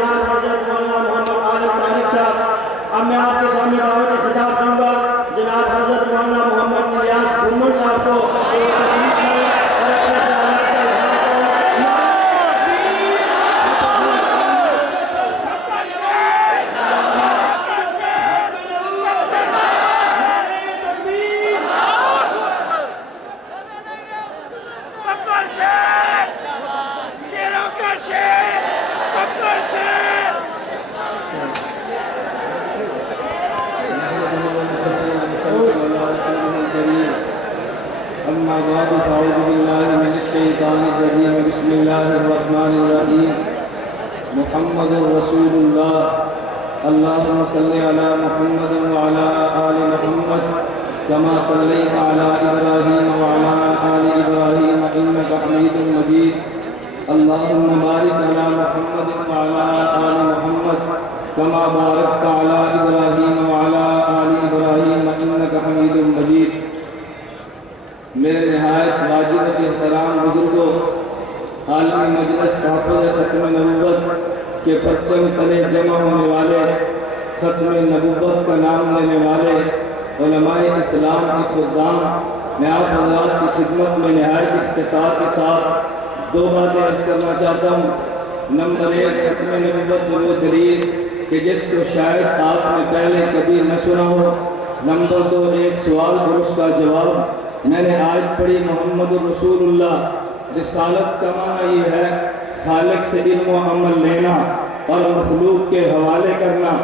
جناب حضرت مولانا محمد عالم طارق صاحب۔ اب میں آپ کے سامنے دعوت خطاب کروں گا جناب حضرت مولانا محمد الیاس گھومن صاحب کو تشریف لائیں اور اپنے خیالات کا أما بعد فأعوذ بالله من الشيطان الرجيم بسم الله الرحمن الرحيم محمد رسول الله اللهم صل على محمد وعلى آل محمد كما صليت على إبراهيم وعلى آل إبراهيم إنك حميد مجيد اللهم بارك على محمد وعلى آل محمد كما باركت على إبراهيم وعلى آل إبراهيم إنك حميد مجيد۔ میرے نہایت واجب احترام بزرگوں، عالمی مجلس تحفظ ختم نبوت کے پرچم تلے جمع ہونے والے، ختم نبوت کا نام لینے والے علماء اسلام کے خدام، میں آپ حضرات کی خدمت میں نہایت اختصار کے ساتھ دو باتیں عرض کرنا چاہتا ہوں۔ نمبر ایک، ختم نبوت وہ دلیل کہ جس کو شاید آپ نے پہلے کبھی نہ سنا ہو۔ نمبر دو، ایک سوال اور اس کا جواب۔ میں نے آج پڑھی محمد رسول اللہ۔ رسالت کا معنی یہ ہے خالق سے علم و عمل لینا اور مخلوق کے حوالے کرنا۔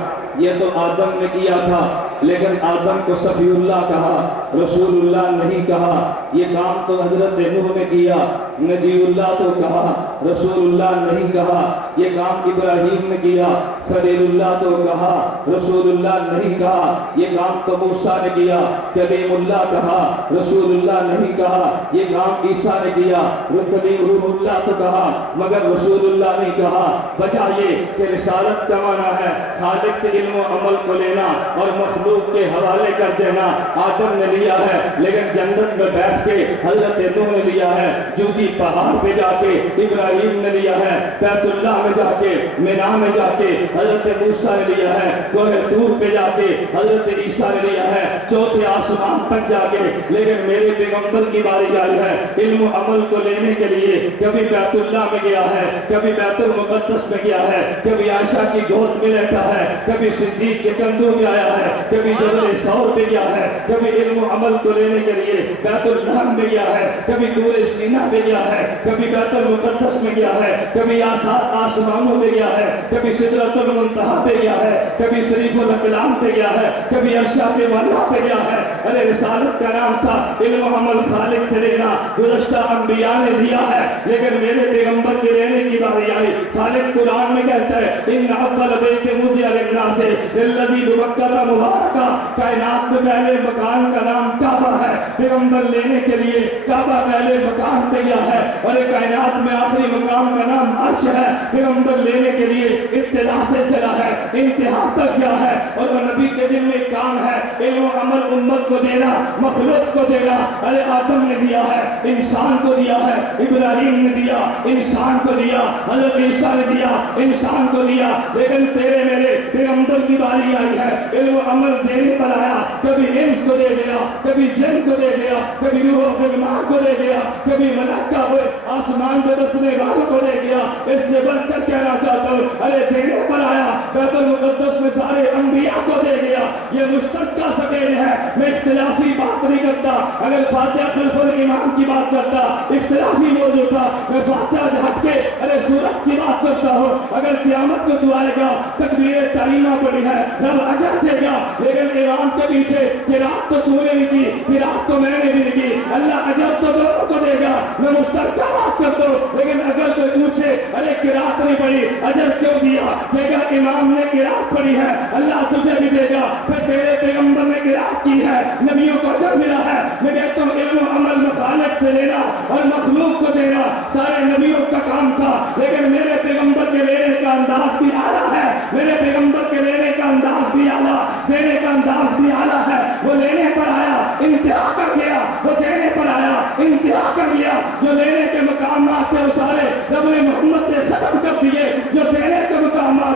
یہ تو آدم نے کیا تھا، لیکن آدم کو صفی اللہ کہا، رسول اللہ نہیں کہا۔ یہ کام تو حضرت نوح نے کیا، نجی اللہ تو کہا، رسول اللہ نہیں کہا۔ یہ کام ابراہیم نے کیا، خلیل اللہ تو کہا، رسول اللہ نہیں کہا۔ یہ کام تو موسیٰ نے کیا، کلیم اللہ کہا، رسول اللہ نہیں کہا۔ یہ کام عیسیٰ نے کیا، روح اللہ تو کہا، مگر رسول اللہ نہیں کہا۔ وجہ یہ کہ رسالت کا معنی ہے خالق سے علم و عمل کو لینا اور مخلوق کے حوالے کر دینا۔ آدم نے لیا ہے، لیکن جنت میں بیٹھ کے حضرت نوح نے لیا ہے، جودی پہاڑ پہ جا کے ابراہیم نے لیا ہے، بیت اللہ میں جا کے، مینا میں جا کے حضرت موسیٰ نے لیا ہے، کوہ طور پہ جا کے حضرت عیسیٰ نے لیا ہے، چوتھے آسمان تک جا کے۔ لیکن میرے پیغمبر کی باری آئی ہے علم و عمل کو لینے کے لیے، کبھی بیت اللہ میں گیا ہے، کبھی بیت المقدس میں گیا ہے، کبھی عائشہ کی گود میں لیٹا ہے، کبھی صدیق کے کندھوں میں آیا ہے، کبھی جبل ثور پہ گیا ہے، کبھی علم و عمل کو لینے کے لیے بیت الحرم میں گیا ہے، کبھی طور سینا پہ گیا ہے، کبھی بیت المقدس میں گیا ہے، کبھی آسمانوں میں گیا ہے، کبھی سدرۃ المنتہا پہ گیا ہے، کبھی شریف الاقلام پہ گیا ہے، کبھی عرشہ پہ مولا پہ گیا ہے۔ ارے رسالت کا نام تھا علم و عمل خالق سے لینا، گزشتہ انبیاء نے لیا ہے، لیکن میرے پیغمبر کے لینے کی باری آئی۔ خالق قرآن میں کہتا ہے ان اول بیت وضع للناس الذی ببکہ مبارکہ، کائنات میں پہلے مکان کا نام کعبہ ہے۔ پیغمبر لینے کے لیے کعبہ پہلے مکان پہ گیا ہے، اور کائنات میں آخری مقام کا نام عرش ہے۔ پیغمبر لینے کے لیے ابتدا سے چلا ہے، انتہا تک گیا ہے، اور وہ نبی کے ذمہ میں کام ہے علم و عمل امت کو دینا، مخلوق کو دینا۔ ارے آدم نے دیا ہے، انسان کو دیا ہے، ابراہیم نے دیا، انسان کو دیا، حضرت عیسیٰ نے دیا، انسان کو دیا۔ لیکن تیرے میرے پیغمبر کی باری آئی ہے، علم و عمل دینے پر آیا، کبھی انس کو دے دیا، کبھی جن کو دے دیا، کبھی روح و کو دے دیا، کبھی ملائکہ کو آسمان پہ بسنے والوں کو دے دیا۔ اس سے بڑھ کر کہنا چاہتا ہوں، ارے دینے پر آیا، بیت المقدس میں سارے انبیاء کو دے دیا۔ یہ مشترکہ سکین ہے، میں اختلافی بات نہیں کرتا۔ اگر فاتحہ خلف الامام کی بات کرتا اختلافی موضوع تھا، میں فاتحہ ہٹ کے ارے سورت کی بات کرتا ہوں۔ اگر قیامت کو تو آئے گا تکبیر تحریمہ پڑی ہے، رب اجر دے گا، لیکن امام کے پیچھے قرات تو تو نے نہیں کی، قرات تو میں نے بھی نہیں کی، اللہ اجر تو دونوں کو دے گا۔ میں مشترکہ بات کرتا ہوں، لیکن اگر کوئی پوچھے ارے قرات نہیں پڑی، اجر کیوں دیا؟ کہے گا امام نے قرات پڑھی ہے، اللہ تجھے بھی دے گا۔ پھر تیرے پیغمبر نے قرات کی ہے، نبیوں کو اجر ملا ہے۔ میں کہتا ہوں علم و عمل مخالق سے لینا اور مخلوق کو دینا سارے نبیوں کا کام تھا، لیکن میرے پیغمبر کے لینے کا انداز بھی اعلیٰ ہے، میرے پیغمبر کے لینے کا انداز بھی اعلیٰ، دینے کا انداز بھی اعلیٰ ہے۔ وہ لینے پر آیا، انتہا کر گیا، وہ دینے پر آیا، انتہا کر گیا۔ جو لینے کے مقامات تھے وہ سارے رب نے محمد نے ختم کر دیے، جو دینے کے مقامات